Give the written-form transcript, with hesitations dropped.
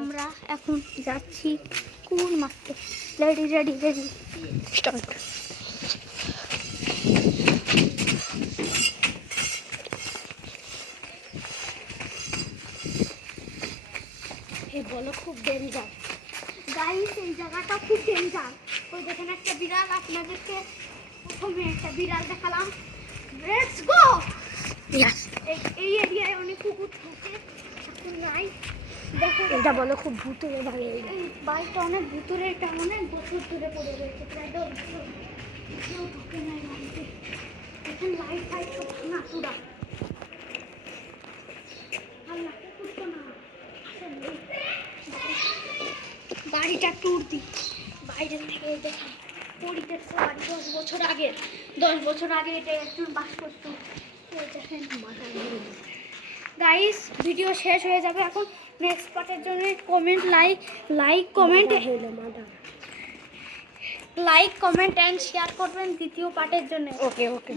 আমরা এখন যাচ্ছি কুল মারতে। Ready ready ready start. বলো খুব ডেঞ্জার গাইস, এই জায়গাটা খুব ডেঞ্জার। ওই দেখেন একটা বিড়াল, আপনাদেরকে প্রথমে একটা বিড়াল দেখালাম। Let's go. এই এরিয়ায় অনেক কুকুর থাকে, এখন নাই। দেখো এটা বলো খুব ভুতুরে ভাবে। এই বাড়িটা অনেক ভুতুরে, এটা অনেক বছর ধরে পড়ে রয়েছে, প্রায় 10 বছর। কেউ ঢুকে নাই বাড়িতে। এখন লাইট ফাইট সব ভাঙা চূড়া। বাড়িটা ট্যুর দিই বাইরে থেকে। দেখেন পরিত্যক্ত বাড়ি, 10 বছর আগে। 10 বছর আগে এটা একজন বাস করতো। দেখেন গাইস, ভিডিও শেষ হয়ে যাবে এখন। নেক্সট পার্টের জন্য comment like comment and share করবেন দ্বিতীয় পার্টের জন্য। ওকে ওকে।